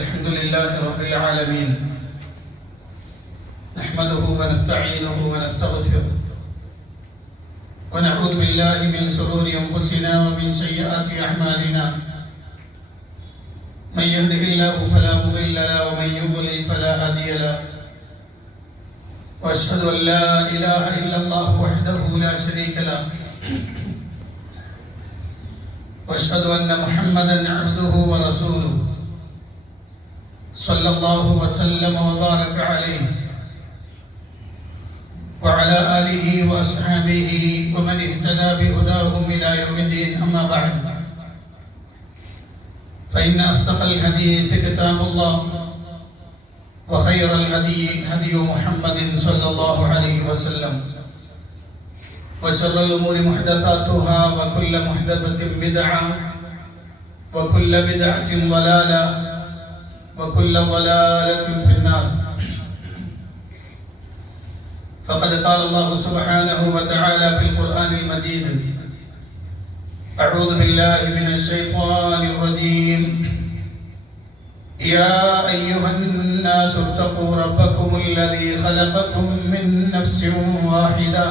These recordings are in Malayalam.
الحمد لله رب العالمين نحمده ونستعينه ونستغفره ونعوذ بالله من شرور أنفسنا ومن سيئات أعمالنا من يهده الله فلا مضل له ومن يضلل فلا هادي له وأشهد أن لا إله إلا الله وحده لا شريك له وأشهد أن محمدا عبده ورسوله صلى الله وسلم وبارك عليه وعلى آله وأصحابه ومن اهتدى بهداهم إلى يوم الدين أما بعد فإن أصدق الحديث كتاب الله وخير الهدي هدي محمد صلى الله عليه وسلم وشر الأمور محدثاتها وكل محدثة بدعة وكل بدعة ضلالة وكل ضلالة في النار فقد قال الله سبحانه وتعالى في القرآن المجيد أعوذ بالله من الشيطان الرجيم يا أيها الناس اتقوا ربكم الذي خلقكم من نفس واحدة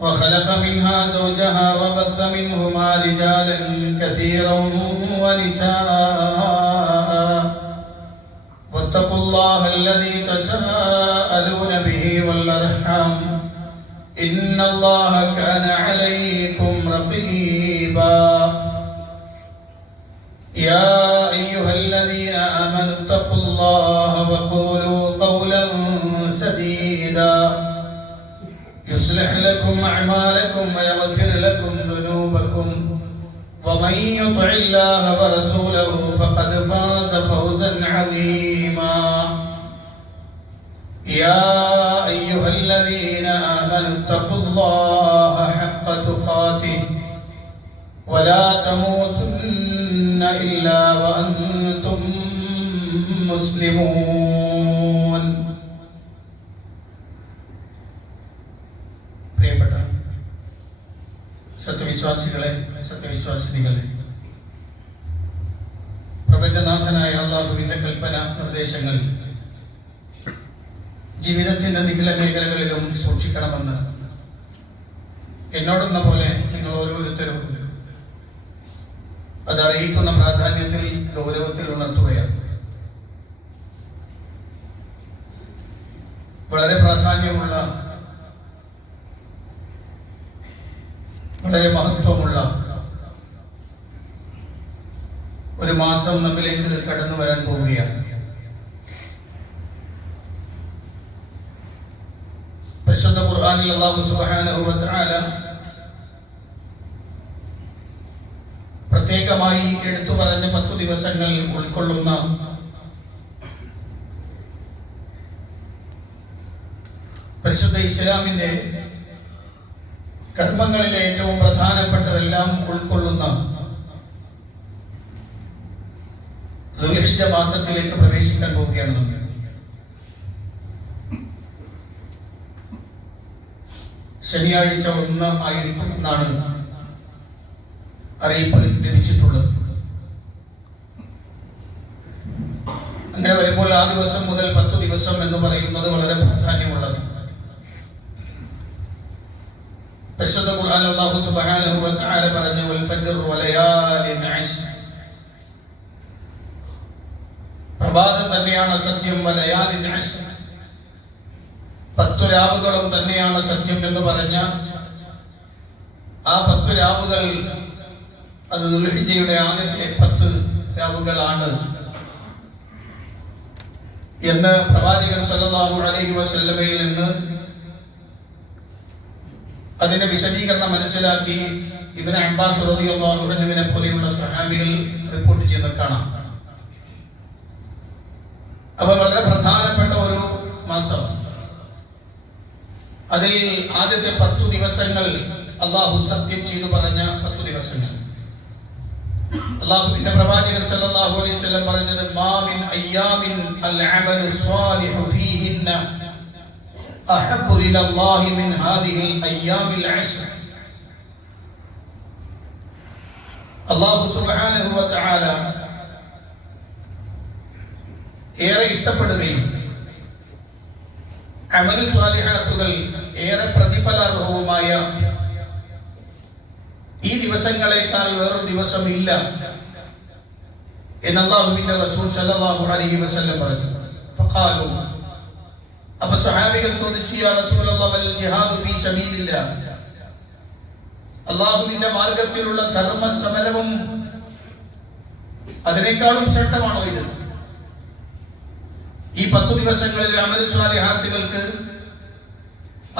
وخلق منها زوجها وبث منهما رجالا كثيرا ونساء واتقوا الله الذي تساءلون به والأرحام إن الله كان عليكم رقيبا يا أيها الذين آمنوا اتقوا الله وقولوا قولا سديدا يصلح لكم أعمالكم ويغفر لكم ذنوبكم ومن يطع الله ورسوله فقد فاز فوزا عظيما يا أيها الذين آمنوا اتقوا الله حق تقاته ولا تموتن إلا وأنتم مسلمون സത്യവിശ്വാസികളെ സത്യവിശ്വാസിനികളെ, പ്രപഞ്ചനാഥനായ അല്ലാഹുവിന്റെ കൽപ്പന നിർദ്ദേശങ്ങൾ ജീവിതത്തിന്റെ നിഖില മേഖലകളിലും സൂക്ഷിക്കണമെന്ന് എന്നോടെന്ന പോലെ നിങ്ങൾ ഓരോരുത്തരും അതറിയിക്കുന്ന പ്രാധാന്യത്തിൽ ഗൗരവത്തിൽ ഉണർത്തുകയാണ്. വളരെ പ്രാധാന്യമുള്ള, വളരെ മഹത്വമുള്ള ഒരു മാസം നമ്മിലേക്ക് കടന്നു വരാൻ പോവുകയാണ്. പരിശുദ്ധ ഖുർആനിൽ അല്ലാഹു സുബ്ഹാനഹു വ തആല പ്രത്യേകമായി എടുത്തു പറഞ്ഞ 10 ദിവസങ്ങൾ ഉൾക്കൊള്ളുന്ന പരിശുദ്ധ ഇസ്ലാമിന്റെ കർമ്മങ്ങളിലെ ഏറ്റവും പ്രധാനപ്പെട്ടതെല്ലാം ഉൾക്കൊള്ളുന്ന ദുൽഹിജ്ജ മാസത്തിലേക്ക് പ്രവേശിക്കാൻ പോവുകയാണ് നമ്മൾ. ശനിയാഴ്ച 1 ആയിരിക്കും എന്നാണ് അറിയിപ്പ് ലഭിച്ചിട്ടുള്ളത്. അങ്ങനെ വരുമ്പോൾ ആ ദിവസം മുതൽ 10 ദിവസം എന്ന് പറയുന്നത് വളരെ പ്രാധാന്യമുള്ളത്. പരിശുദ്ധ ഖുർആനിൽ അല്ലാഹു സുബ്ഹാനഹു വ തആല പറഞ്ഞു വൽ ഫജ്ർ വലയാലിൻ അശ്ർ, പ്രഭാതം തന്നെയാണ് സത്യം, വലയാലിൻ അശ്ർ 10 രാവുകളും തന്നെയാണ് സത്യം എന്ന് പറഞ്ഞ ആ 10 രാവുകൾ അത് ദുൽഹിജ്ജയുടെ ആദ്യത്തെ 10 രാവുകളാണ് എന്ന് പ്രവാചകൻ സല്ലല്ലാഹു അലൈഹി വസല്ലമയിൽ നിന്ന് അതിന്റെ വിശദീകരണം മനസ്സിലാക്കി ഇബ്നു അബ്ബാസ് റളിയല്ലാഹു അൻഹുവിനെ പോലെയുള്ള സ്വഹാബികൾ റിപ്പോർട്ട് ചെയ്ത് കാണാം. അപ്പോൾ വളരെ പ്രധാനപ്പെട്ട ഒരു മാസം, അതിൽ ആദ്യത്തെ 10 ദിവസങ്ങൾ അല്ലാഹു സത്യം ചെയ്തു പറഞ്ഞ 10 ദിവസങ്ങൾ. അല്ലാഹുവിന്റെ പ്രവാചകൻ സല്ലല്ലാഹു അലൈഹി വസല്ലം പറഞ്ഞത് മാ മിൻ അയ്യാമിൻ അൽ അമലു സ്വാലിഹു ഫീഹിന്ന അഹബ്ബു ഇലല്ലാഹി മിൻ ഹാദിഹിൽ അയ്യാമിൽ അശ്ർ. അല്ലാഹു സുബ്ഹാനഹു വ തആല ഏറെ ഇഷ്ടപ്പെടുകയും അമൽ സ്വാലിഹാത്തുകൾ ഏറെ പ്രതിഫലാർഹവുമായ ഈ ദിവസങ്ങളെക്കാൾ വേറൊരു ദിവസമില്ല എന്ന് അല്ലാഹുവിന്റെ റസൂൽ സല്ലല്ലാഹു അലൈഹി വസല്ലം പറഞ്ഞു. ഫഖാലു, അപ്പോൾ സഹാബികൾ ചോദിച്ചു, യാ റസൂലല്ലാഹ് വൽ ജിഹാദു ഫീ സബീലില്ലാഹ്, അല്ലാഹുവിന്റെ മാർഗത്തിലുള്ള ധർമ്മ സമരവും അതിനേക്കാളും ശ്രേഷ്ഠമാണോ ഇത്? ഈ 10 ദിവസങ്ങളിൽ അമൽ സ്വാലിഹാത്തുകൾക്ക്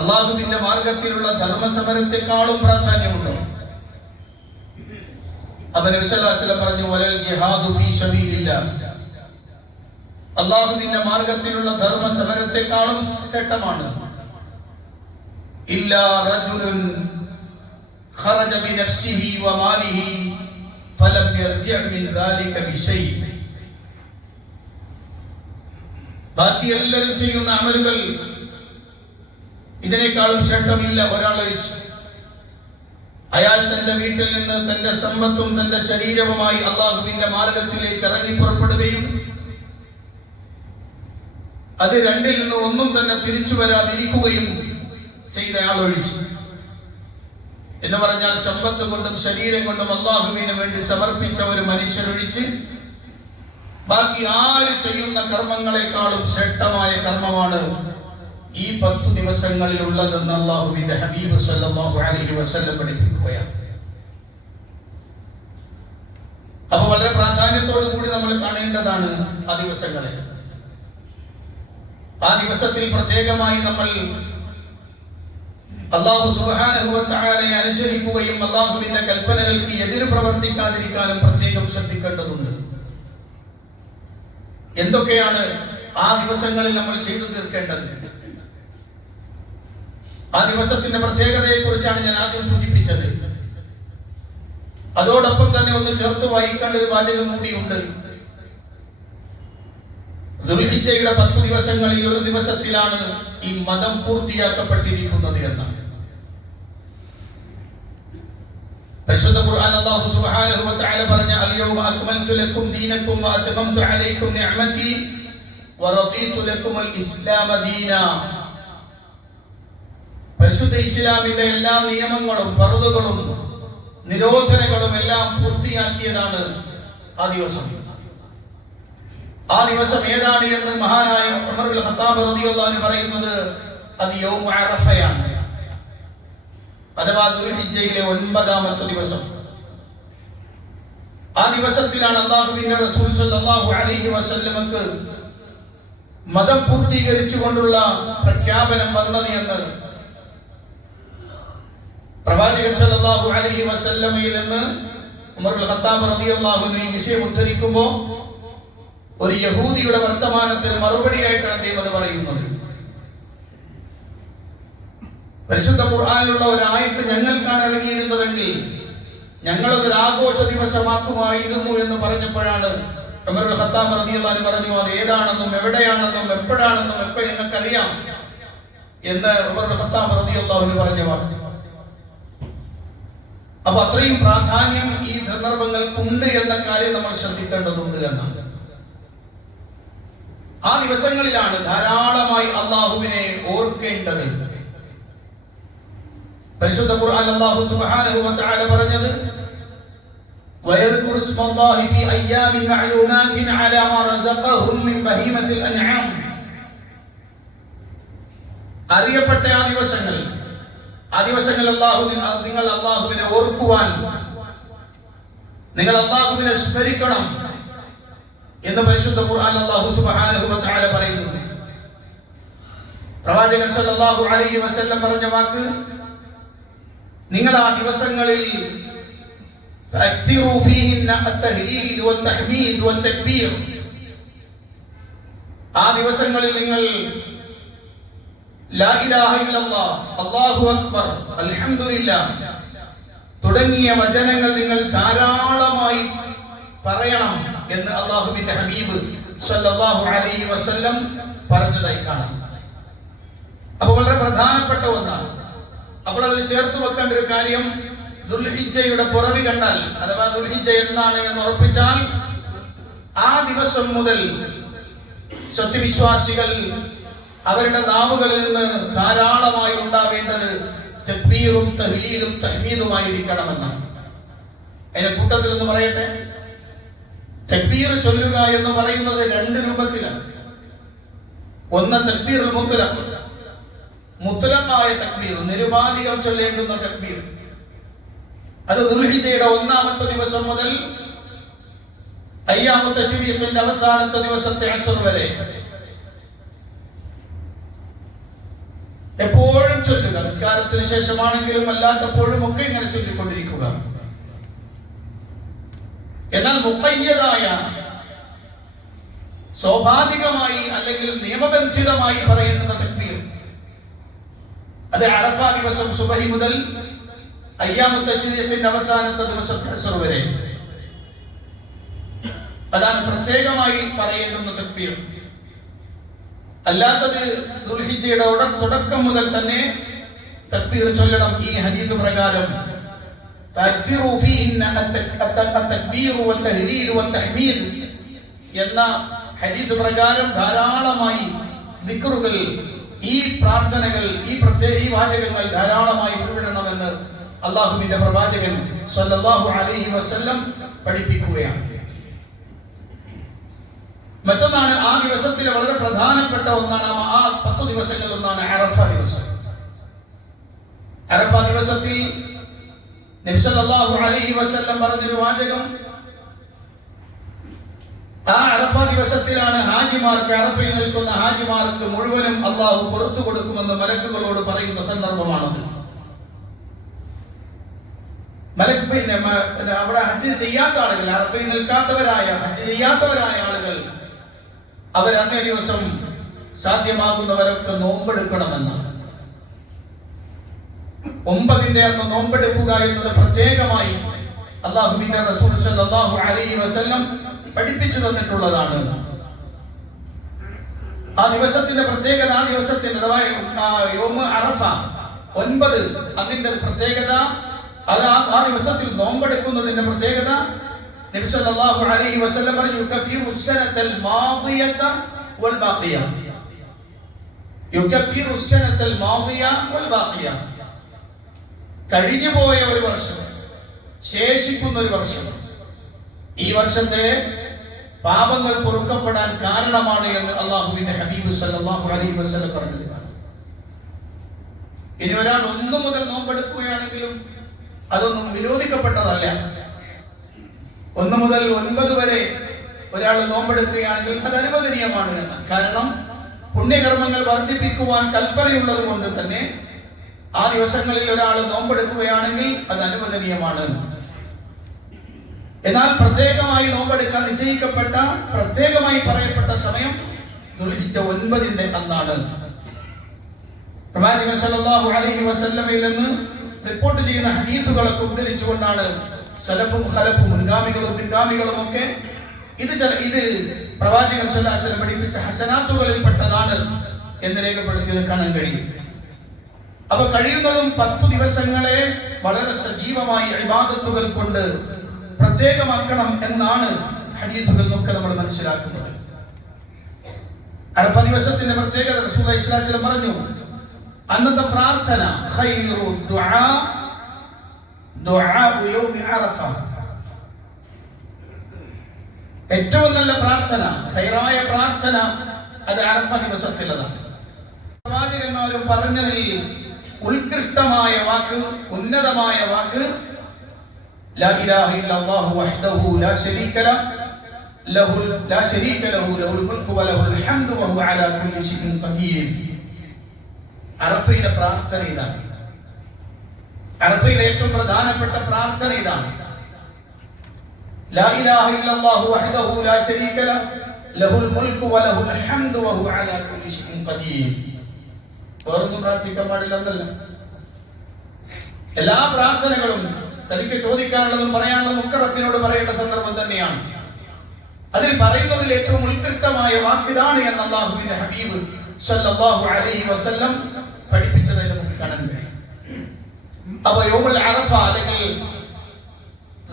അല്ലാഹുവിന്റെ മാർഗത്തിലുള്ള ധർമ്മസമരത്തെക്കാളും പ്രാധാന്യമുണ്ടോ? അപ്പോൾ നബി സല്ലല്ലാഹു അലൈഹി വസല്ലം പറഞ്ഞു, വലൽ ജിഹാദു ഫീ സബീലില്ലാഹ്, അല്ലാഹുവിന്റെ മാർഗത്തിലുള്ള ധർമ്മസമരത്തെക്കാളും ശ്രേഷ്ഠമാണ്. ഇല്ലാ റജുലുൻ ഖറജ ബിനഫ്സിഹി വമാലിഹി ഫലം യർജി' മിൻ ദാലിക ബിശൈ. ബാക്കി എല്ലാവരും ചെയ്യുന്ന അമലുകൾ ഇതിനേക്കാളും ശ്രേഷ്ഠമില്ല. ഒരാൾ അയാൾ തന്റെ വീട്ടിൽ നിന്ന് തന്റെ സമ്പത്തും തന്റെ ശരീരവുമായി അല്ലാഹുവിന്റെ മാർഗത്തിലേക്ക് ഇറങ്ങി പുറപ്പെടുകയും അത് രണ്ടിൽ നിന്ന് ഒന്നും തന്നെ തിരിച്ചു വരാതിരിക്കുകയും ചെയ്ത ആൾ ഒഴിച്ചു. എന്ന് പറഞ്ഞാൽ സമ്പത്ത് കൊണ്ടും ശരീരം കൊണ്ടും അല്ലാഹുവിന് വേണ്ടി സമർപ്പിച്ച ഒരു മനുഷ്യരൊഴിച്ച് ബാക്കി ആര് ചെയ്യുന്ന കർമ്മങ്ങളെക്കാളും ശ്രേഷ്ഠമായ കർമ്മമാണ് ഈ 10 ദിവസങ്ങളിൽ ഉള്ളതെന്ന് അല്ലാഹുവിന്റെ ഹബീബ് സല്ലല്ലാഹു അലൈഹി വസല്ലം പഠിപ്പിക്കുകയാണ്. അപ്പോൾ വളരെ പ്രാധാന്യത്തോടു കൂടി നമ്മൾ കാണേണ്ടതാണ് ആ ദിവസങ്ങളെ. ആ ദിവസത്തിൽ പ്രത്യേകമായി നമ്മൾ അല്ലാഹു സുബ്ഹാനഹു വ തആലയെ അനുസരിക്കുകയും അല്ലാഹുവിന്റെ കൽപ്പനകൾക്ക് എതിര് പ്രവർത്തിക്കാതിരിക്കാനും പ്രത്യേകം ശ്രദ്ധിക്കേണ്ടതുണ്ട്. എന്തൊക്കെയാണ് ആ ദിവസങ്ങളിൽ നമ്മൾ ചെയ്തു തീർക്കേണ്ടത്? ആ ദിവസത്തിന്റെ പ്രത്യേകതയെ കുറിച്ചാണ് ഞാൻ ആദ്യം സൂചിപ്പിച്ചത്. അതോടൊപ്പം തന്നെ ഒന്ന് ചേർത്ത് വായിക്കേണ്ട ഒരു വാചകം കൂടിയുണ്ട്. ദുൽഹിജ്ജയുടെ 10 ദിവസങ്ങളിൽ ഒരു ദിവസത്തിലാണ് ഈ മതം പൂർത്തിയാക്കപ്പെട്ടിരിക്കുന്നത് എന്നാണ്. പരിശുദ്ധ ഖുർആൻ അല്ലാഹു സുബ്ഹാനഹു വ തആല പറഞ്ഞ അൽ-യൗമ അക്മൽതു ലക്കും ദീനക്കും വ അത്മംതു അലൈക്കും നിഅമതി വ റദീതു ലക്കുമുൽ ഇസ്ലാമ ദീനാ. പരിശുദ്ധ ഇസ്ലാമിന്റെ എല്ലാ നിയമങ്ങളും ഫർളുകളും നിരോധനങ്ങളും എല്ലാം പൂർത്തിയാക്കിയതാണ് ആ ദിവസം. ആ ദിവസം ഏതാണ് എന്ന് മഹാനായ ഉമർ ഇബ്നുൽ ഖത്താബ് റളിയല്ലാഹു അൻഹു പറയുന്നത് അത് യൗമു അറഫയാണ്, അഥവാ ദുൽഹിജ്ജയിലെ 9ാമത്തെ ദിവസം. ആ ദിവസത്തിലാണ് അല്ലാഹുവിന്റെ റസൂൽ സല്ലല്ലാഹു അലൈഹി വസല്ലമക്ക് മതം പൂർത്തീകരിച്ചുകൊണ്ടുള്ള പ്രഖ്യാപനം വന്നത് എന്ന് പ്രവാചകൻ സല്ലല്ലാഹു അലൈഹി വസല്ലമയിൽ നിന്ന് ഉമർ ഇബ്നുൽ ഖത്താബ് റളിയല്ലാഹു അൻഹു ഈ വിഷയം ഉദ്ധരിക്കുമ്പോൾ ഒരു യഹൂദിയുടെ വർത്തമാനത്തിന് മറുപടിയായിട്ടാണ് അദ്ദേഹം അത് പറയുന്നത്. പരിശുദ്ധ ഖുർആനിലുള്ള ഒരു ആയത്ത് ഞങ്ങൾക്കാണ് ഇറങ്ങിയിരുന്നതെങ്കിൽ ഞങ്ങളതൊരു ആഘോഷ ദിവസമാക്കുമായിരുന്നു എന്ന് പറഞ്ഞപ്പോഴാണ് ഉമർ ഇബ്നുൽ ഖത്താബ് റളിയല്ലാഹു അൻഹു പറഞ്ഞു, അത് ഏതാണെന്നും എവിടെയാണെന്നും എപ്പോഴാണെന്നും ഒക്കെ ഞങ്ങൾക്കറിയാം എന്ന് ഉമർ ഇബ്നുൽ ഖത്താബ് റളിയല്ലാഹു അൻഹു പറഞ്ഞ വാക്ക്. അപ്പൊ അത്രയും പ്രാധാന്യം ഈ സന്ദർഭങ്ങൾക്കുണ്ട് എന്ന കാര്യം നമ്മൾ ശ്രദ്ധിക്കേണ്ടതുണ്ട് എന്നാണ്. ആ ദിവസങ്ങളിലാണ് ധാരാളമായി അല്ലാഹുവിനെ ഓർക്കേണ്ടത്. പരിശുദ്ധ ഖുർആൻ അല്ലാഹു സുബ്ഹാനഹു വ തആല പറഞ്ഞത് വയദ്കുറു ഇസ്മല്ലാഹി ഫീ അയ്യാമിൻ മഅലൂമാത്തിൻ അലാ മാ റസഖഹും മിൻ ബഹീമത്തിൽ അൻആം. അറിയപ്പെട്ട ആ ദിവസങ്ങൾ നിങ്ങൾ അല്ലാഹുവിനെ ഓർക്കുവാൻ, നിങ്ങൾ അല്ലാഹുവിനെ സ്മരിക്കണം എന്ന് പരിശുദ്ധ ഖുർആൻ അല്ലാഹു സുബ്ഹാനഹു വ തആല പറയുന്നു. പ്രവാചകൻ സല്ലല്ലാഹു അലൈഹി വസല്ലം പറഞ്ഞ വാക്ക്, നിങ്ങൾ ആ ദിവസങ്ങളിൽ ഫഅക്സിറു ഫീഹിന്ന അത്തഹ്ലീൽ വത്തഹ്മീദ് വത്തക്ബീർ, ആ ദിവസങ്ങളിൽ നിങ്ങൾ ലാ ഇലാഹ ഇല്ലല്ലാഹ്, അല്ലാഹു അക്ബർ, അൽഹംദുലില്ലാഹ് തുടങ്ങിയ വചനങ്ങൾ നിങ്ങൾ ധാരാളമായി പറയണം എന്ന് അല്ലാഹുവിന്റെ ഹബീബ് സല്ലല്ലാഹു അലൈഹി വസല്ലം പറഞ്ഞതായി കാണാം. അപ്പോൾ വളരെ പ്രധാനപ്പെട്ട ഒന്നാണ്. അപ്പോൾ അതിൽ ചേർത്ത് വെക്കേണ്ട ഒരു കാര്യം, ദുൽഹിജ്ജയുടെ പുറവി കണ്ടാൽ, അഥവാ ദുൽഹിജ്ജ എന്നാണ് എന്ന് ഉറപ്പിച്ചാൽ, ആ ദിവസം മുതൽ സത്യവിശ്വാസികൾ അവരുടെ നാവുകളിൽ നിന്ന് ധാരാളമായി ഉണ്ടാവേണ്ടത് തക്ബീറും തഹ്ലീലും തഹ്മീദുമായിരിക്കണമെന്നാണ്. അതിന്റെ കൂട്ടത്തിൽ എന്ന് പറയട്ടെ, തക്ബീർ ചൊല്ലുക എന്ന് പറയുന്നത് രണ്ട് രൂപത്തിലാണ്. ഒന്ന് തക്ബീർ മുത്ലഖ്, മുത്ലഖായ തക്ബീർ, നിരുപാധികം ചൊല്ലേണ്ടുന്ന തക്ബീർ. അത് ദുൽഹിജ്ജയുടെ ഒന്നാമത്തെ ദിവസം മുതൽ അയ്യാമു തശ്രീഖിന്റെ അവസാനത്തെ ദിവസത്തെ അസ്ർ വരെ എപ്പോഴും ചൊല്ലുക. നിസ്കാരത്തിന് ശേഷമാണെങ്കിലും അല്ലാത്തപ്പോഴും ഒക്കെ ഇങ്ങനെ ചൊല്ലിക്കൊണ്ടിരിക്കുക. എന്നാൽ മുഖയ്യദായ, സ്വാഭാവികമായി അല്ലെങ്കിൽ നിയമബന്ധിതമായി പറയുന്ന തക്ബീർ, അത് അറഫ ദിവസം സുബഹി മുതൽ അയ്യാമു തശ്രീഖിന്റെ അവസാനത്തെ ദിവസത്തെ അസ്ർ വരെ, അതാണ് പ്രത്യേകമായി പറയേണ്ടുന്ന തക്ബീർ. അല്ലാത്തത് ദുൽഹിജ്ജയുടെ തുടക്കം മുതൽ തന്നെ തക്ബീർ ചൊല്ലണം. ഈ ഹദീസ് പ്രകാരം എന്ന ഹദീസ് പ്രകാരം ധാരാളമായി ദിക്റുകൾ, ഈ പ്രാർത്ഥനകൾ, ഈ വാചകങ്ങൾ ധാരാളമായി ഉരുവിടണമെന്ന് അള്ളാഹുവിന്റെ പ്രവാചകൻ സ്വല്ലല്ലാഹു അലൈഹി വസല്ലം പഠിപ്പിക്കുകയാണ്. മറ്റൊന്നാണ്, ആ ദിവസത്തിലെ വളരെ പ്രധാനപ്പെട്ട ഒന്നാണ്, ആ 10 ദിവസങ്ങളിൽ ഒന്നാണ് അറഫ ദിവസം. അറഫ ദിവസത്തിൽ നബി സല്ലല്ലാഹു അലൈഹി വസല്ലം പറഞ്ഞൊരു വാചകം, ആ അറഫ ദിവസത്തിലാണ് ഹാജിമാർക്ക്, അറഫയിൽ നിൽക്കുന്ന ഹാജിമാർക്ക് മുഴുവനും അള്ളാഹു പുറത്തു കൊടുക്കുമെന്ന് മലക്കുകളോട് പറയുന്ന സന്ദർഭമാണത്. അവിടെ ഹജ്ജ് ചെയ്യാത്ത ആളുകൾ, അറഫയിൽ നിൽക്കാത്തവരായ, ഹജ്ജ് ചെയ്യാത്തവരായ ആളുകൾ, അവർ അന്നേ ദിവസം സാധ്യമാകുന്നവരൊക്കെ നോമ്പെടുക്കണമെന്നാണ്. 9 അന്ന് നോമ്പെടുക്കുക എന്നത് പ്രത്യേകമായി അല്ലാഹുവിന്റെ റസൂൽ സല്ലല്ലാഹു അലൈഹി വസല്ലം പഠിപ്പിച്ചു തന്നിട്ടുള്ളതാണ്. ആ ദിവസത്തിന്റെ പ്രത്യേകത, ആ ദിവസത്തിന്റെ അഥവാ യൗമ അറഫ 9 അതിന്റെ പ്രത്യേകത, ആ ദിവസത്തിൽ നോമ്പെടുക്കുന്നതിന്റെ പ്രത്യേകത നബി സല്ലല്ലാഹു അലൈഹി വസല്ലം പറഞ്ഞു, യുകഫിറു സനതൽ മാദിയത വൽ ബാഖിയ, യുകഫിറു സനതൽ മാദിയ വൽ ബാഖിയ, കഴിഞ്ഞുപോയ ഒരു വർഷം, ശേഷിക്കുന്ന ഒരു വർഷം, ഈ വർഷത്തെ പാപങ്ങൾ പൊറുക്കപ്പെടാൻ കാരണമാണ് എന്ന് അല്ലാഹുവിന്റെ ഹബീബ് സല്ലല്ലാഹു അലൈഹി വസല്ലം പറഞ്ഞതാണ്. ഇനി ഒരാൾ 1 മുതൽ നോമ്പെടുക്കുകയാണെങ്കിലും അതൊന്നും വിരോധിക്കപ്പെട്ടതല്ല. 1 മുതൽ 9 വരെ ഒരാൾ നോമ്പെടുക്കുകയാണെങ്കിൽ അത് അനുവദനീയമാണ് എന്ന്. കാരണം പുണ്യകർമ്മങ്ങൾ വർദ്ധിപ്പിക്കുവാൻ കൽപ്പനയുള്ളത് കൊണ്ട് തന്നെ ആ ദിവസങ്ങളിൽ ഒരാൾ നോമ്പെടുക്കുകയാണെങ്കിൽ അത് അനുവദനീയമാണ്. എന്നാൽ പ്രത്യേകമായി നോമ്പെടുക്കാൻ നിശ്ചയിക്കപ്പെട്ട, പ്രത്യേകമായി പറയപ്പെട്ട സമയം ദുൽഹിജ്ജ 9 അന്നാണ്. പ്രവാചകൻ സല്ലല്ലാഹു അലൈഹി വസല്ലമയിൽ നിന്ന് റിപ്പോർട്ട് ചെയ്യുന്ന ഹദീസുകളൊക്കെ ഉദ്ധരിച്ചുകൊണ്ടാണ് സലഫും ഖലഫും, മുൻഗാമികളും പിൻഗാമികളും ഒക്കെ ഇത് പ്രവാചകൻ സല്ലല്ലാഹു അലൈഹി വസല്ലം പഠിപ്പിച്ച ഹസനാത്തുകളിൽ പെട്ടതാണ് എന്ന് രേഖപ്പെടുത്തിയത് കാണാൻ കഴിയും. അപ്പൊ കഴിയുന്നതും 10 ദിവസങ്ങളെ വളരെ സജീവമായി ഇബാദത്തുകൾ കൊണ്ട് പ്രത്യേകമാക്കണം എന്നാണ് ഹദീസുകളിൽ നിന്നൊക്കെ നമ്മൾ മനസ്സിലാക്കുന്നത്. അറഫ ദിവസത്തിന്റെ പ്രത്യേകത റസൂലുള്ളാഹി സ്വല്ലല്ലാഹു അലൈഹി വസല്ലം പറഞ്ഞു, അന്നത്തെ പ്രാർത്ഥന ഖൈറു ദുആ ദുആ യൗമി അറഫ, ഏറ്റവും നല്ല പ്രാർത്ഥന, ഖൈറായ പ്രാർത്ഥന അത് അറഫ ദിവസത്തിലതാണ്. പ്രവാചകന്മാരും പറഞ്ഞതിൽ ഉത്കൃഷ്ടമായ വാക്ക്, ഉന്നതമായ വാക്ക് ലാ ഇലാഹ ഇല്ലല്ലാഹു വഹ്ദഹു ലാ ശരീക ലഹു ലഹുൽ മുൽക്കു വലഹുൽ ഹംദു വഹുവ അലാ കുല്ലി ശൈഇൻ ഖദീർ. അറഫയിലെ പ്രാർത്ഥന ഇതാണ്. അറഫയിലെ ഏറ്റവും പ്രധാനപ്പെട്ട പ്രാർത്ഥന ഇതാണ്. ലാ ഇലാഹ ഇല്ലല്ലാഹു വഹ്ദഹു ലാ ശരീക ലഹുൽ മുൽക്കു വലഹുൽ ഹംദു വഹുവ അലാ കുല്ലി ശൈഇൻ ഖദീർ. വേറൊന്നും പ്രാർത്ഥിക്കാൻ പാടില്ലെന്നല്ല. എല്ലാ പ്രാർത്ഥനകളും തനിക്ക് ചോദിക്കാനുള്ളതും പറയാനുള്ളതും ഒക്കെ റബ്ബിനോട് പറയേണ്ട സന്ദർഭം തന്നെയാണ്. അതിൽ പറയുന്നതിൽ ഏറ്റവും ഉത്കൃഷ്ടമായ വാക്കിതാണ് എന്ന് അല്ലാഹുവിന്റെ ഹബീബ് സല്ലല്ലാഹു അലൈഹി വസല്ലം പഠിപ്പിച്ചതായി നമുക്ക് കാണാൻ കഴിയും. അപ്പൊ യൗമുൽ അറഫ അല്ലെങ്കിൽ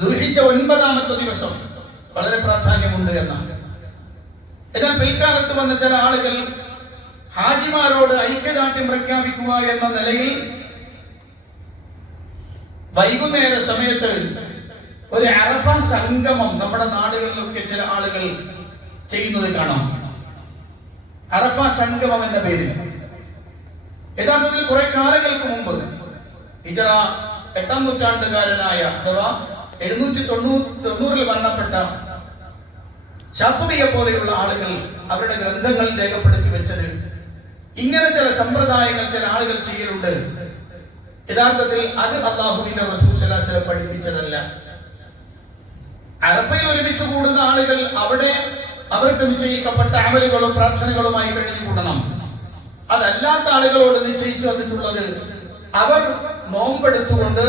ദുൽഹിജ്ജ 9ാമത്തെ ദിവസം വളരെ പ്രാധാന്യമുണ്ട് എന്നാണ്. എന്നാൽ പിൽക്കാലത്ത് വന്ന ചില ആളുകൾ ഹാജിമാരോട് ഐക്യദാർഢ്യം പ്രഖ്യാപിക്കുക എന്ന നിലയിൽ വൈകുന്നേര സമയത്ത് ഒരു അറഫ സംഗമം നമ്മുടെ നാടുകളിലൊക്കെ ചില ആളുകൾ ചെയ്യുന്നത് കാണാം. അറഫ സംഗമം എന്ന പേരിൽ യഥാർത്ഥത്തിൽ കുറെ കാലങ്ങൾക്ക് മുമ്പ് ഹിജറ 8ാം നൂറ്റാണ്ടുകാരനായ അഥവാ 790 മരണപ്പെട്ട ശാത്തുബിയെ പോലെയുള്ള ആളുകൾ അവരുടെ ഗ്രന്ഥങ്ങൾ രേഖപ്പെടുത്തി വെച്ചത് ഇങ്ങനെ ചില സമ്പ്രദായങ്ങൾ ചില ആളുകൾ ചെയ്യലുണ്ട്. യഥാർത്ഥത്തിൽ അത് അല്ലാഹുവിന്റെ റസൂൽ സ്വല്ലല്ലാഹു അലൈഹി വസല്ലം പഠിപ്പിച്ചതല്ല. അറഫയിൽ ഒരുമിച്ച് കൂടുന്ന ആളുകൾ അവിടെ അവർക്ക് നിശ്ചയിക്കപ്പെട്ട അമലുകളും പ്രാർത്ഥനകളുമായി കഴിഞ്ഞുകൂടണം. അതല്ലാത്ത ആളുകളോട് നിശ്ചയിച്ചു തന്നിട്ടുള്ളത് അവർ നോമ്പെടുത്തുകൊണ്ട്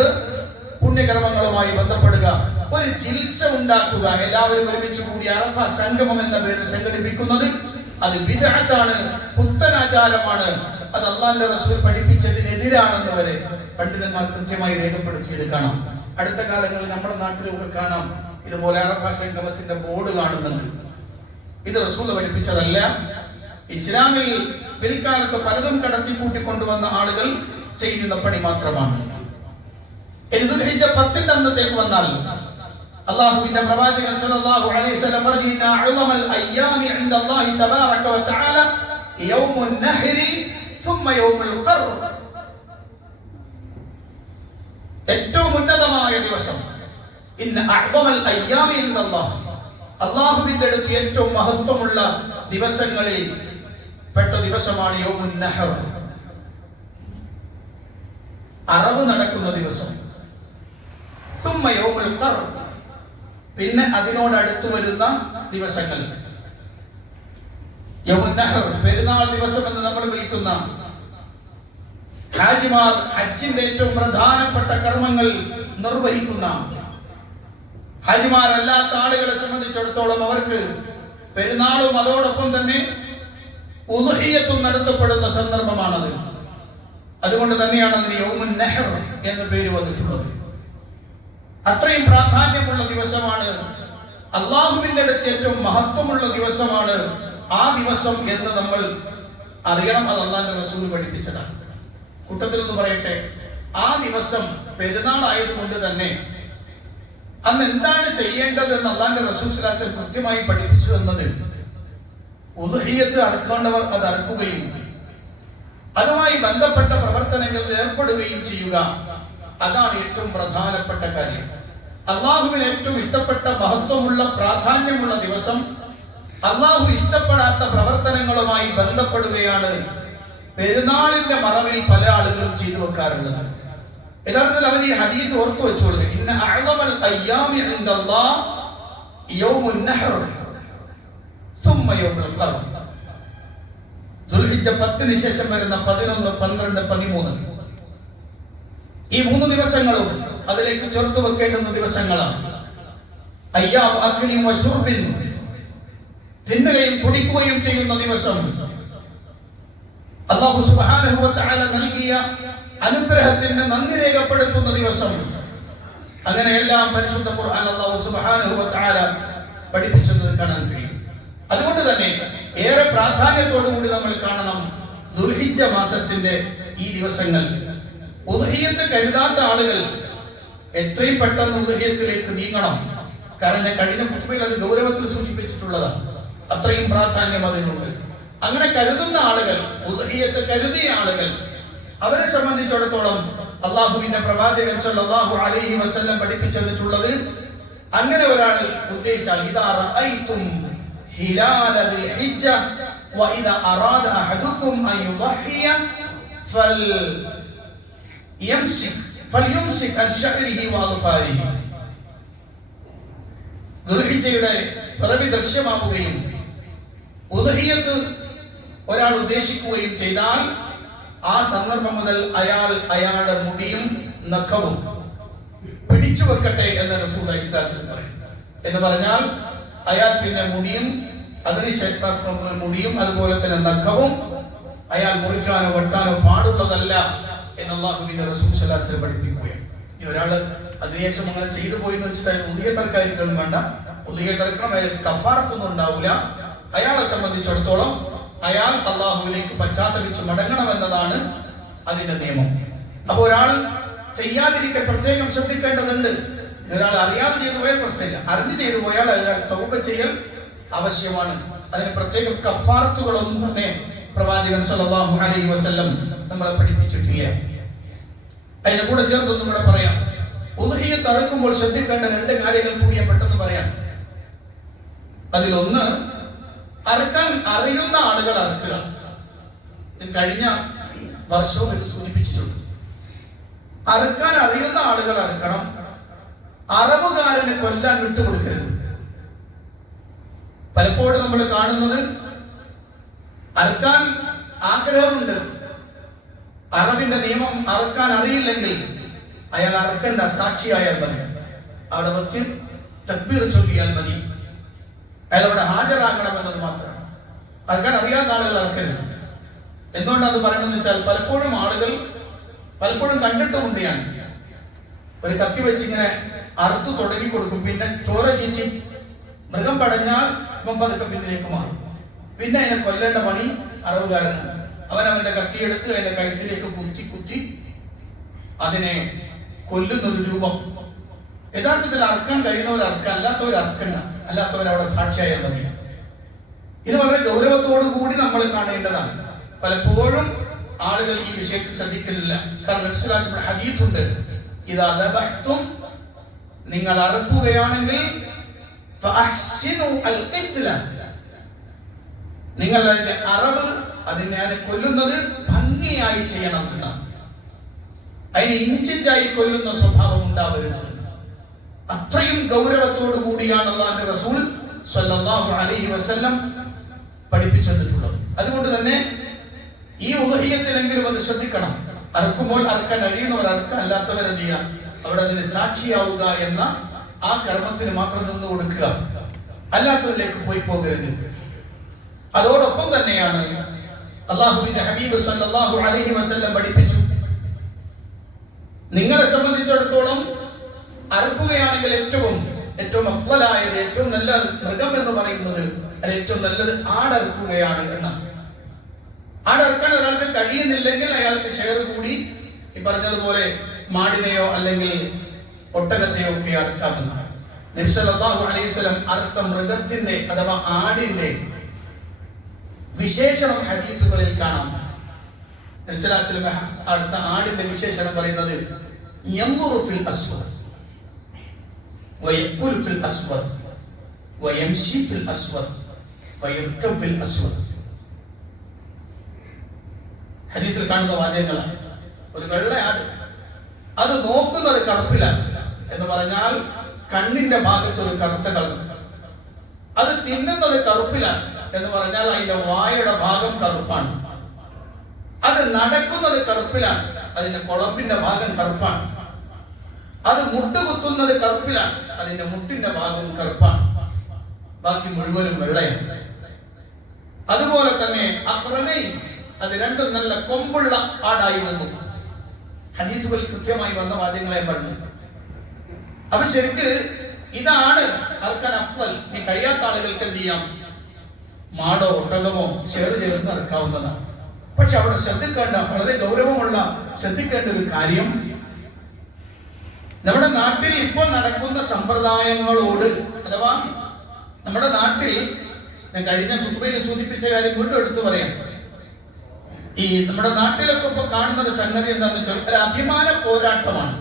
പുണ്യകർമ്മങ്ങളുമായി ബന്ധപ്പെടുക, ഒരു ജിൽസ ഉണ്ടാക്കുക, എല്ലാവരും ഒരുമിച്ച് കൂടി അറഫ സംഗമം എന്ന പേരിൽ സംഘടിപ്പിക്കുന്നത് അത് ബിദ്അത്താണ്, പുത്തനാചാരമാണ്, അത് അല്ലാഹുവിന്റെ റസൂൽ പഠിപ്പിച്ചതിനെതിരാണെന്ന് വരെ പണ്ഡിതന്മാർ കൃത്യമായി രേഖപ്പെടുത്തിയത് കാണാം. അടുത്ത കാലങ്ങളിൽ നമ്മുടെ നാട്ടിലൊക്കെ കാണാം ഇതുപോലെ അറഫ സംഗമത്തിന്റെ ബോർഡ് കാണുന്നുണ്ട്. ഇത് റസൂൽ പഠിപ്പിച്ചതല്ല. ഇസ്ലാമിൽ പിൽക്കാലത്ത് പലതും കടത്തിക്കൂട്ടിക്കൊണ്ടുവന്ന ആളുകൾ ചെയ്യുന്ന പണി മാത്രമാണ്. ദുൽഹിജ്ജ 10ന്റെ അന്നത്തേക്ക് വന്നാൽ അല്ലാഹുവിന്റെ പ്രവാചകൻ സല്ലല്ലാഹു അലൈഹി വസല്ലം പറഞ്ഞു ഇന്ന അഅ്ളമൽ അയ്യാമി ഇൻദല്ലാഹി തബാറക വ തആല യൗമുൻ നഹ്രി ثم യൗമുൽ ഖർ. ഏറ്റവും ഉന്നതമായ ദിവസം ഇന്ന അഅ്ളമൽ അയ്യാമി ഇൻദല്ലാഹ്, അല്ലാഹുവിന്റെ അടുത്ത് ഏറ്റവും മഹത്വമുള്ള ദിവസങ്ങളിൽ പെട്ട ദിവസമാണ് യൗമുൻ നഹർ, അറവ് നടക്കുന്ന ദിവസം. ثم യൗമുൽ ഖർ, പിന്നെ അതിനോടടുത്ത് വരുന്ന ദിവസങ്ങൾ. യൗമുൻ നഹർ പെരുന്നാൾ ദിവസം എന്ന് നമ്മൾ വിളിക്കുന്ന ഹാജിമാർ ഹജ്ജിന്റെ ഏറ്റവും പ്രധാനപ്പെട്ട കർമ്മങ്ങൾ നിർവഹിക്കുന്ന ഹാജിമാരല്ലാത്ത ആളുകളെ സംബന്ധിച്ചിടത്തോളം അവർക്ക് പെരുന്നാളും അതോടൊപ്പം തന്നെ ഉദ്ഹിയ്യത്തും നടത്തപ്പെടുന്ന സന്ദർഭമാണത്. അതുകൊണ്ട് തന്നെയാണ് അതിന് യൗമുൻ നഹർ എന്ന് പേര് വന്നിട്ടുള്ളത്. അത്രയും പ്രാധാന്യമുള്ള ദിവസമാണ്, അല്ലാഹുവിന്റെ അടുത്ത് ഏറ്റവും മഹത്വമുള്ള ദിവസമാണ് ആ ദിവസം എന്ന് നമ്മൾ അറിയണം. അത് അല്ലാഹുവിന്റെ റസൂൽ പഠിപ്പിച്ചതാണ്. കൂട്ടത്തിൽ ഒന്ന് പറയട്ടെ, ആ ദിവസം പെരുന്നാൾ ആയതുകൊണ്ട് തന്നെ അന്ന് എന്താണ് ചെയ്യേണ്ടതെന്ന് അല്ലാഹുവിന്റെ റസൂൽ സ്വല്ലല്ലാഹു അലൈഹി വസല്ലം കൃത്യമായി പഠിപ്പിച്ചു തന്നത് ഉദ്ഹിയ്യത്ത് അറുക്കേണ്ടവർ അത് അറുക്കുകയും അതുമായി ബന്ധപ്പെട്ട പ്രവർത്തനങ്ങളിൽ ഏർപ്പെടുകയും ചെയ്യുക, അതാണ് ഏറ്റവും പ്രധാനപ്പെട്ട കാര്യം. അല്ലാഹുവിന് ഏറ്റവും ഇഷ്ടപ്പെട്ട മഹത്വമുള്ള പ്രാധാന്യമുള്ള ദിവസം അല്ലാഹു ഇഷ്ടപ്പെടാത്ത പ്രവർത്തനങ്ങളുമായി ബന്ധപ്പെടുകയാണ് പെരുന്നാളിന്റെ മറവിൽ പല ആളുകളും ചെയ്തു വെക്കാറുള്ളത്. യഥാർത്ഥത്തിൽ അവൻ ഈ ഹദീസ് ഓർത്തു വെച്ചോളുക. ഇന്ന അഅ്ളമൽ അയ്യാമി ഇൻദല്ലാഹ് യൗമുൻ നഹർ ثم യൗമുൽ ഖർ. ദുൽഹിജ്ജ 10ന് ശേഷം വരുന്ന 11, 12, 13 ഈ 3 ദിവസങ്ങളും അതിലേക്ക് ചേർത്ത് വെക്കേണ്ടുന്ന ദിവസങ്ങളാണ്. അയ്യാമു അക്ലിൻ വശുർബിൻ, തിന്നുകയും കുടിക്കുകയും ചെയ്യുന്ന ദിവസം, അല്ലാഹു സുബ്ഹാനഹു വ തആല നൽകിയ അനുഗ്രഹത്തിന് നന്ദി രേഖപ്പെടുത്തുന്ന ദിവസം. അങ്ങനെയെല്ലാം പരിശുദ്ധ ഖുർആൻ അല്ലാഹു സുബ്ഹാനഹു വ തആല പഠിപ്പിച്ചത് കാണാൻ കഴിയും. അതുകൊണ്ട് തന്നെ ഏറെ പ്രാധാന്യത്തോടു കൂടി നമ്മൾ കാണണം ദുൽഹിജ്ജ മാസത്തിന്റെ ഈ ദിവസങ്ങൾ. ഉദ്ഹിയ്യത്ത് കരുതാത്ത ആളുകൾ എത്രയും പെട്ടെന്ന് ഉദ്ഹിയ്യത്തിലേക്ക് നീങ്ങണം. കാരണം കഴിഞ്ഞ ഖുത്ബയിൽ അത് ഗൗരവത്തിൽ സൂചിപ്പിച്ചിട്ടുള്ളതാണ്. അത്രയും പ്രാധാന്യം അതിനുണ്ട്. അങ്ങനെ കരുതുന്ന ആളുകൾ, ഉദ്ഹിയ്യത്ത് കരുതിയ ആളുകൾ, അവരെ സംബന്ധിച്ചിടത്തോളം അല്ലാഹുവിന്റെ പ്രവാചകൻ സല്ലല്ലാഹു അലൈഹി വസല്ലം പഠിപ്പിച്ചു തന്നിട്ടുള്ളത്, അങ്ങനെ ഒരാൾ ഉദ്ദേശിച്ചാൽ ഇദാ റഅയ്തും ഹിലാല ദിൽ ഹിജ്ജ വഇദാ അറാദ അഹദുകും അൻ യുദ്ഹിയ ഫൽയുംസിക് അൻ ശഅരിഹി വഅദ്ഫാരിഹി. ദുൽഹിജ്ജയുടെ പിറവി ദൃശ്യമാവുകയും ഉദ്ഹിയ്യത്ത് ഒരാൾ ഉദ്ദേശിക്കുകയും ചെയ്താൽ ആ സന്ദർഭം മുതൽ അയാൾ അയാളുടെ മുടിയും നഖവും പിടിച്ചു വെക്കട്ടെ എന്ന് റസൂലുള്ളാഹി സ്വല്ലല്ലാഹു അലൈഹി വസല്ലം പറയും. എന്ന് പറഞ്ഞാൽ അയാൾ പിന്നെ മുടിയും മുടിയും അതുപോലെ തന്നെ നഖവും അയാൾ മുറിക്കാനോ വെട്ടാനോ പാടുള്ളതല്ല എന്ന് അല്ലാഹുവിന്റെ റസൂൽ സ്വല്ലല്ലാഹു അലൈഹി വസല്ലം പഠിപ്പിക്കുകയാണ്. ഇനി ഒരാള് അതിനുശേഷം അങ്ങനെ ചെയ്തു പോയി എന്ന് വെച്ചിട്ട് അയാൾ ഉദിയത്തർക്കായിരിക്കും വേണ്ട, ഉദിയത്തർക്കണം, അയാൾക്ക് കഫാറത്തൊന്നും ഉണ്ടാവില്ല. അയാളെ സംബന്ധിച്ചിടത്തോളം അയാൾ അല്ലാഹുവിലേക്ക് പശ്ചാത്തപിച്ച് മടങ്ങണമെന്നതാണ് അതിന്റെ നിയമം. അപ്പൊ ഒരാൾ ചെയ്യാതിരിക്കാൻ പ്രത്യേകം ശ്രദ്ധിക്കേണ്ടതുണ്ട്. ഒരാൾ അറിയാതെ ചെയ്തു പോയാൽ പ്രശ്നമില്ല, അറിഞ്ഞു ചെയ്തു പോയാൽ അയാൾ തൗബ ചെയ്യൽ ആവശ്യമാണ്. അതിന് പ്രത്യേകം കഫാറത്തുകളൊന്നും തന്നെ പ്രവാചകൻ സല്ലല്ലാഹു അലൈഹി വസല്ലം നമ്മളെ പഠിപ്പിച്ചിട്ടില്ല. അതിന്റെ കൂടെ ചേർത്തൊന്നും കൂടെ പറയാം. ഉദ്ഹിയ്യത്ത് അറുക്കുമ്പോൾ ശ്രദ്ധിക്കേണ്ട 2 കാര്യങ്ങൾ കൂടി ഞാൻ പെട്ടെന്ന് പറയാം. അതിലൊന്ന്, അറുക്കാൻ അറിയുന്ന ആളുകൾ അറുക്കുക. കഴിഞ്ഞ വർഷവും ഇത് സൂചിപ്പിച്ചിട്ടുണ്ട്. അറുക്കാൻ അറിയുന്ന ആളുകൾ അറുക്കണം. അറവുകാരനെ കൊല്ലാൻ വിട്ടുകൊടുക്കരുത്. പലപ്പോഴും നമ്മൾ കാണുന്നത്, അറുക്കാൻ ആഗ്രഹമുണ്ട്, അറബിന്റെ നിയമം അറുക്കാൻ അറിയില്ലെങ്കിൽ അയാൾ അറുക്കണ്ട, സാക്ഷിയായാൽ മതി, അവിടെ വെച്ച് തക്ബീർ ചൊല്ലിയാൽ മതി, അയാൾ അവിടെ ഹാജരാകണമെന്നത് മാത്രമാണ്. അറുക്കാൻ അറിയാത്ത ആളുകൾ അറുക്കരുത്. എന്തുകൊണ്ടാണ് പറയണമെന്ന് വെച്ചാൽ, പലപ്പോഴും കണ്ടിട്ടുമുണ്ട് ഞാൻ, ഒരു കത്തി വെച്ചിങ്ങനെ അറുത്തു തുടങ്ങി കൊടുക്കും, പിന്നെ ചോര ചീറ്റി മൃഗം പടഞ്ഞാൽ പതുക്കെ പിന്നിലേക്ക് മാറും. പിന്നെ അതിനെ കൊല്ലേണ്ട പണി അറവുകാരനാണ്. അവനവന്റെ കത്തിയെടുത്ത് അതിന്റെ കഴുത്തിലേക്ക് കുത്തി അതിനെ കൊല്ലുന്നൊരു രൂപം. യഥാർത്ഥത്തിൽ അറക്കാൻ കഴിയുന്നവർ അറക്കുക, അല്ലാത്തവർ അറക്കണ്ട, അല്ലാത്തവരവിടെ സാക്ഷിയായാൽ മതി. ഇത് വളരെ ഗൗരവത്തോടു കൂടി നമ്മൾ കാണേണ്ടതാണ്. പലപ്പോഴും ആളുകൾ ഈ വിഷയത്തിൽ ശ്രദ്ധിക്കുന്നില്ല. കാരണം നബി സല്ലല്ലാഹു അലൈഹി വസല്ലം ഹദീസുണ്ട്, ഇദാ ദബഹ്തും, നിങ്ങൾ അറുക്കുകയാണെങ്കിൽ ഫഅഹ്സിനു അൽ ഖിത്ല, നിങ്ങൾ അതിന്റെ അറവ്, അതിനെ കൊല്ലുന്നത് ഭംഗിയായി ചെയ്യണം എന്നാണ്. അതിന് ഇഞ്ചിഞ്ചായി കൊല്ലുന്ന സ്വഭാവം ഉണ്ടാവരുത്. അത്രയും ഗൗരവത്തോടു കൂടിയാണ് അല്ലാഹുവിന്റെ റസൂൽ സ്വല്ലല്ലാഹു അലൈഹി വസല്ലം പഠിപ്പിച്ചു തന്നിട്ടുള്ളത്. അതുകൊണ്ട് തന്നെ ഈ ഉദ്ഹിയ്യത്തിലെങ്കിലും അത് ശ്രദ്ധിക്കണം. അറുക്കുമ്പോൾ അറുക്കാൻ കഴിയുന്നവർ അറുക്കാൻ, അല്ലാത്തവർ എന്ത് ചെയ്യാം, അവിടെ അതിന് സാക്ഷിയാവുക എന്ന ആ കർമ്മത്തിന് മാത്രം നിന്ന് കൊടുക്കുക, അല്ലാത്തതിലേക്ക് പോയി പോകരുത്. അതോടൊപ്പം തന്നെയാണ് അല്ലാഹുവിന്റെ ഹബീബ് സല്ലല്ലാഹു അലൈഹി വസല്ലം പഠിപ്പിച്ചു, നിങ്ങളെ സംബന്ധിച്ചിടത്തോളം അറുക്കുകയാണെങ്കിൽ ഏറ്റവും അഫ്ളലായത്, ഏറ്റവും നല്ല മൃഗം എന്ന് പറയുന്നത്, ഏറ്റവും നല്ലത് ആടറുക്കുകയാണ് എന്നാണ്. ആടറുക്കാൻ ഒരാൾക്ക് കഴിയുന്നില്ലെങ്കിൽ അയാൾക്ക് ഷെയർ കൂടി ഈ പറഞ്ഞതുപോലെ മാടിനെയോ അല്ലെങ്കിൽ ഒട്ടകത്തെയോ ഒക്കെ അറുക്കാമെന്നാണ്. നബി സല്ലല്ലാഹു അലൈഹി വസല്ലം അറുത്ത മൃഗത്തിന്റെ അഥവാ ആടിന്റെ വിശേഷണം ഹദീസുകളിൽ കാണാം. നബി സല്ലല്ലാഹു അലൈഹി വസല്ലം അടുത്ത ആടിന്റെ വിശേഷണം പറയുന്നത്, യൻദുറു ഫിൽ അസ്വദ് വയഖുലു ഫിൽ അസ്വദ് വയംശി ഫിൽ അസ്വദ് വയർകബ് ഫിൽ അസ്വദ്. ഹദീസിൽ കാണുന്ന വാചകങ്ങളാണ്. ഒരു വെള്ളയാട്, അത് നോക്കുന്നത് കറുപ്പിലാണ് എന്ന് പറഞ്ഞാൽ കണ്ണിന്റെ ഭാഗത്ത് ഒരു കറുത്ത കളർ, അത് തിന്നുന്നത് കറുപ്പിലാണ് എന്ന് പറഞ്ഞാൽ അതിന്റെ വായുടെ ഭാഗം കറുപ്പാണ്, അത് നടക്കുന്നത് കറുപ്പിലാണ്, അതിന്റെ കുളമ്പിന്റെ ഭാഗം കറുപ്പാണ്, അത് മുട്ടുകുത്തുന്നത് കറുപ്പിലാണ്, അതിന്റെ മുട്ടിന്റെ ഭാഗം കറുപ്പാണ്, ബാക്കി മുഴുവനും വെള്ളയാണ്. അതുപോലെ തന്നെ അക്രമയും, അത് രണ്ടും നല്ല കൊമ്പുള്ള ആടായിരുന്നു. ഹദീസുകൾ കൃത്യമായി വന്ന വാദ്യങ്ങളെ പറഞ്ഞു. അപ്പൊ ശരിക്ക് ഇതാണ് അറുക്കാൻ അഫ്ളൽ. ഈ കഴിയാത്ത ആളുകൾക്ക് എന്ത് ചെയ്യാം, മാടോ ഒട്ടകമോ ഷെയർ ചേർന്ന് അറുക്കാവുന്നതാണ്. പക്ഷെ അവിടെ ശ്രദ്ധിക്കേണ്ട, വളരെ ഗൗരവമുള്ള ശ്രദ്ധിക്കേണ്ട ഒരു കാര്യം, നമ്മുടെ നാട്ടിൽ ഇപ്പോൾ നടക്കുന്ന സമ്പ്രദായങ്ങളോട്, അഥവാ നമ്മുടെ നാട്ടിൽ ഞാൻ കഴിഞ്ഞ ഖുതുബയിൽ സൂചിപ്പിച്ച കാര്യം വീണ്ടും എടുത്തു പറയാം. ഈ നമ്മുടെ നാട്ടിലൊക്കെ ഇപ്പൊ കാണുന്ന ഒരു സംഗതി എന്താണെന്ന് വെച്ചാൽ, ഒരു അഭിമാന പോരാട്ടമാണ്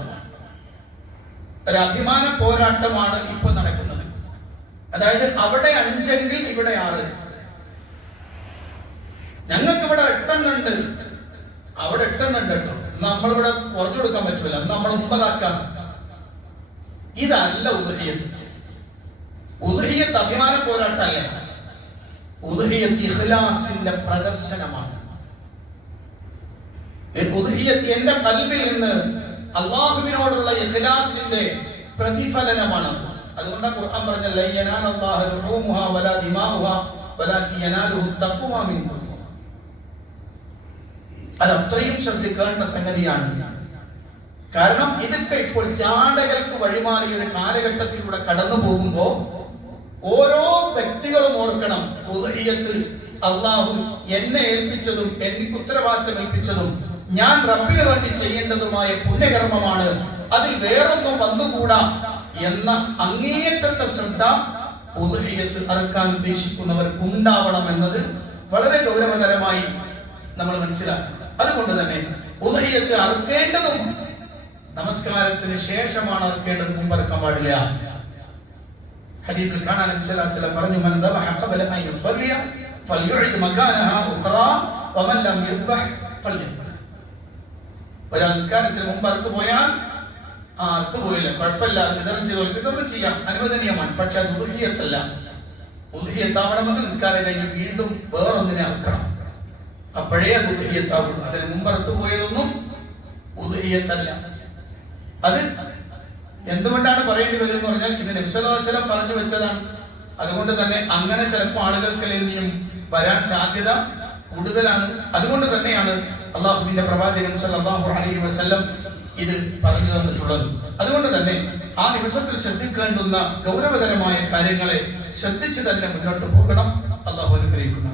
ഇപ്പൊ നടക്കുന്നത്. അതായത് അവിടെ 5 എങ്കിൽ ഇവിടെ 6, ഞങ്ങൾക്ക് ഇവിടെ 8 ഉണ്ട്, അവിടെ 8 ഉണ്ട് കേട്ടോ, നമ്മളിവിടെ കുറഞ്ഞു കൊടുക്കാൻ പറ്റൂല, നമ്മൾ 9 ഇതല്ല ഉദ്ഹിയ്യത്ത്. ഉദ്ഹിയ്യത്ത് അഭിമാന പോരാട്ടമല്ല, ഉദ്ഹിയ്യത്ത് ഇഖ്ലാസിന്റെ പ്രദർശനമാണ്. ഉദ്ഹിയ്യത്ത് എന്റെ ഖൽബിൽ നിന്ന് അല്ലാഹുവിനോടുള്ള ഇഖ്ലാസിന്റെ പ്രതിഫലനമാണ്. അതുകൊണ്ടാണ് ഖുർആൻ പറഞ്ഞ ലൻ യനാലല്ലാഹു ലുഹൂമുഹാ വലാ ദിമാഉഹാ വലാകിൻ യനാലുഹു തഖ്വാ മിൻകും. അത് അത്രയും ശ്രദ്ധിക്കേണ്ട സംഗതിയാണ്. കാരണം ഇതൊക്കെ ഇപ്പോൾ ചാടകൾക്ക് വഴിമാറിയ ഒരു കാലഘട്ടത്തിലൂടെ കടന്നു പോകുമ്പോ ഓരോ വ്യക്തികളും ഓർക്കണം, ഉദ്ഹിയ്യത്ത് അള്ളാഹു എന്നെ ഏൽപ്പിച്ചതും എനിക്ക് ഉത്തരവാദിത്തം ഏൽപ്പിച്ചതും ഞാൻ റബ്ബിന് വേണ്ടി ചെയ്യേണ്ടതുമായ പുണ്യകർമ്മമാണ്, അതിൽ വേറൊന്നും വന്നുകൂടാ എന്ന അങ്ങേയറ്റത്തെ ശ്രദ്ധ ഉദ്ഹിയ്യത്ത് അറുക്കാൻ ഉദ്ദേശിക്കുന്നവർക്ക് ഉണ്ടാവണം എന്നത് വളരെ ഗൗരവതരമായി നമ്മൾ മനസ്സിലാക്കണം. അതുകൊണ്ട് തന്നെ ഉദ്ഹിയ്യത്ത് അറുക്കേണ്ടതും നമസ്കാരത്തിന് ശേഷമാണ് അറുക്കേണ്ടത്, മുമ്പ് അറുക്കാൻ പാടില്ല. ഹദീസിൽ കാണാൻ നബി സല്ലല്ലാഹു അലൈഹി വസല്ലം പറഞ്ഞു, മൻ ദബഹ ഖബല അൻ യുസല്ലിയ ഫൽയുഇദ് മകാനഹാ ഉഖറാ വമൻ ലം യുദ്ബഹ് ഫൽയദ്ബഹ്. ഒരു നിസ്കാരത്തിന് മുമ്പ് അറുത്തു പോയാൽ അറുത്തു പോയില്ല, കുഴപ്പമില്ല, വിതരണം ചെയ്തവർക്ക് ചെയ്യാം, അനുവദനീയമാണ്. പക്ഷെ അത് ഉദ്ഹിയ്യത്തല്ല. ഉദ്ഹിയ്യത്താവണമെങ്കിൽ നിസ്കാരം കഴിഞ്ഞ് വീണ്ടും വേറൊന്നിനെ അറുക്കണം, അപ്പോഴേ അത് ഉദ്ഹിയ്യത്താവുള്ളൂ. അതിന് മുമ്പ് അറുത്തു പോയതൊന്നും ഉദ്ഹിയ്യത്തല്ല. അത് എന്തുകൊണ്ടാണ് പറയേണ്ടി വരും എന്ന് പറഞ്ഞാൽ ഇത് നബി സല്ലല്ലാഹു അലൈഹി വസല്ലം പറഞ്ഞു വെച്ചതാണ്. അതുകൊണ്ട് തന്നെ അങ്ങനെ ചിലപ്പോൾ ആളുകൾക്കെല്ലാം വരാൻ സാധ്യത കൂടുതലാണ്. അതുകൊണ്ട് തന്നെയാണ് അള്ളാഹുവിന്റെ പ്രവാചകൻ സല്ലല്ലാഹു അലൈഹി വസല്ലം ഇത് പറഞ്ഞു തന്നിട്ടുള്ളത്. അതുകൊണ്ട് തന്നെ ആ ദിവസത്തിൽ ശ്രദ്ധിക്കേണ്ടുന്ന ഗൗരവതരമായ കാര്യങ്ങളെ ശ്രദ്ധിച്ച് തന്നെ മുന്നോട്ട് പോകണം. അള്ളാഹു അനുഗ്രഹിക്കുന്നു.